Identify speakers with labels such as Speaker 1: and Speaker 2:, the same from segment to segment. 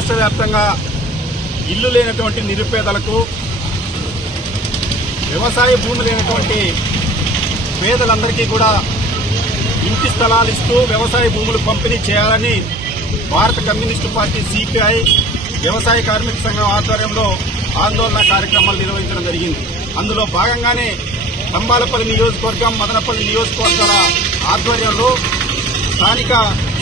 Speaker 1: రాష్ట్ర వ్యాప్తంగా ఇల్లు లేనటువంటి నిరుపేదలకు వ్యవసాయ భూమి లేనటువంటి పేదలందరికీ కూడా ఇంటి స్థలాలు ఇస్తూ వ్యవసాయ భూములు పంపిణీ చేయాలని భారత కమ్యూనిస్టు పార్టీ సిపిఐ వ్యవసాయ కార్మిక సంఘం ఆధ్వర్యంలో ఆందోళన కార్యక్రమాలు నిర్వహించడం జరిగింది. అందులో భాగంగానే తంబాలపల్లి నియోజకవర్గం మదనపల్లి నియోజకవర్గాల ఆధ్వర్యంలో స్థానిక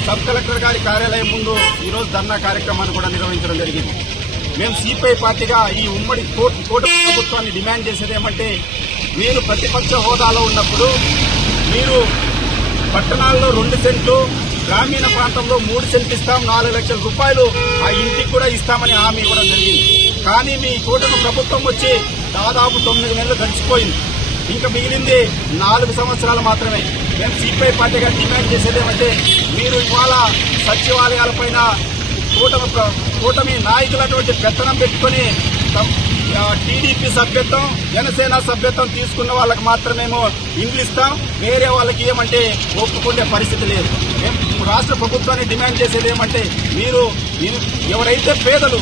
Speaker 1: సబ్ కలెక్టర్ గారి కార్యాలయం ముందు ఈరోజు ధర్నా కార్యక్రమాన్ని కూడా నిర్వహించడం జరిగింది. మేము సిపిఐ పార్టీగా ఈ ఉమ్మడి కోర్టు కూటమి ప్రభుత్వాన్ని డిమాండ్ చేసేది ఏమంటే మీరు ప్రతిపక్ష హోదాలో ఉన్నప్పుడు మీరు పట్టణాల్లో రెండు సెంట్లు గ్రామీణ ప్రాంతంలో మూడు సెంట్లు ఇస్తాం నాలుగు లక్షల రూపాయలు ఆ ఇంటికి కూడా ఇస్తామని హామీ ఇవ్వడం జరిగింది. కానీ మీ కూటమి ప్రభుత్వం వచ్చి దాదాపు తొమ్మిది నెలలు గడిచిపోయింది. ఇంకా మిగిలింది నాలుగు సంవత్సరాలు మాత్రమే. మేము సిపిఐ పార్టీగా డిమాండ్ చేసేది ఏమంటే మీరు ఇవాళ సచివాలయాలపైన కూటమి కూటమి నాయకులటువంటి పెత్తనం పెట్టుకుని టీడీపీ సభ్యత్వం జనసేన సభ్యత్వం తీసుకున్న వాళ్ళకి మాత్రమేమో ఇండ్లు ఇస్తాం వేరే వాళ్ళకి ఏమంటే ఒప్పుకునే పరిస్థితి లేదు. మేము రాష్ట్ర ప్రభుత్వాన్ని డిమాండ్ చేసేది ఏమంటే మీరు ఎవరైతే పేదలు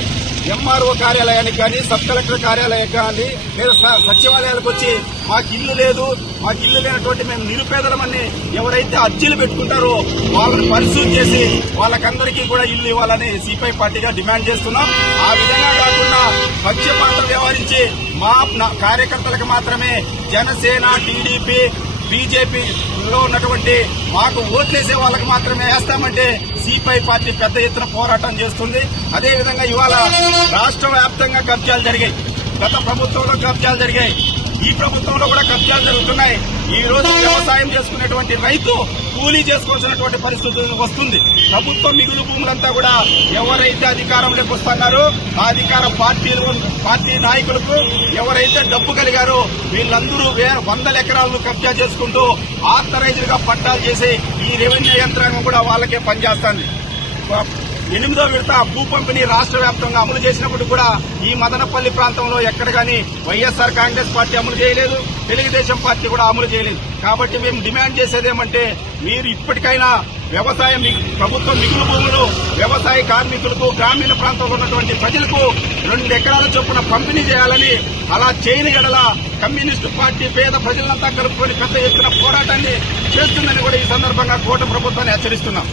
Speaker 1: ఎంఆర్ఓ కార్యాలయానికి కానీ సబ్ కలెక్టర్ కార్యాలయానికి కానీ లేదా స- సచివాలయాలకు వచ్చి మాకు ఇల్లు లేదు మాకు ఇల్లు లేనటువంటి మేము నిరుపేదలమని ఎవరైతే అర్జీలు పెట్టుకుంటారో వాళ్ళని పరిశీలి చేసి వాళ్ళకందరికీ కూడా ఇల్లు ఇవ్వాలని సిపిఐ పార్టీగా డిమాండ్ చేస్తున్నాం. ఆ విధంగా కాకుండా పక్షపాతం వ్యవహరించి మా కార్యకర్తలకు మాత్రమే జనసేన టీడీపీ బీజేపీలో ఉన్నటువంటి మాకు ఓట్లేసే వాళ్ళకి మాత్రమే వేస్తామంటే సిపిఐ పార్టీ పెద్ద ఎత్తున పోరాటం చేస్తుంది. అదేవిధంగా ఇవాళ రాష్ట్ర వ్యాప్తంగా కబ్జాలు జరిగాయి. గత ప్రభుత్వంలో కబ్జాలు జరిగాయి. ఈ ప్రభుత్వంలో కూడా కబ్జాలు జరుగుతున్నాయి. ఈ రోజు వ్యవసాయం చేసుకునేటువంటి రైతు కూలీ చేసుకోవాల్సినటువంటి పరిస్థితి వస్తుంది. ప్రభుత్వ మిగులు భూములంతా కూడా ఎవరైతే అధికారంలోకి వస్తున్నారో ఆ అధికార పార్టీలు పార్టీ నాయకులకు ఎవరైతే డబ్బు కలిగారో వీళ్ళందరూ వే- వందల ఎకరాలను కబ్జా చేసుకుంటూ ఆథరైజ్డ్గా పట్టాలు చేసి ఈ రెవెన్యూ యంత్రాంగం కూడా వాళ్ళకే పనిచేస్తుంది. ఎనిమిదో విడత భూ పంపిణీ రాష్ట్ర వ్యాప్తంగా అమలు చేసినప్పుడు కూడా ఈ మదనపల్లి ప్రాంతంలో ఎక్కడ కానీ వైఎస్ఆర్ కాంగ్రెస్ పార్టీ అమలు చేయలేదు తెలుగుదేశం పార్టీ కూడా అమలు చేయలేదు. కాబట్టి మేము డిమాండ్ చేసేది ఏమంటే మీరు ఇప్పటికైనా వ్యవసాయ ప్రభుత్వం ప్రభుత్వ మిగులు భూములు వ్యవసాయ కార్మికులకు గ్రామీణ ప్రాంతంలో ఉన్నటువంటి ప్రజలకు రెండు ఎకరాల చొప్పున పంపిణీ చేయాలని అలా చేయని గడల కమ్యూనిస్టు పార్టీ పేద ప్రజలంతా కలుపుకొని పెద్ద ఎత్తున పోరాటాన్ని చేస్తుందని కూడా ఈ సందర్భంగా కోట ప్రభుత్వాన్ని హెచ్చరిస్తున్నాం.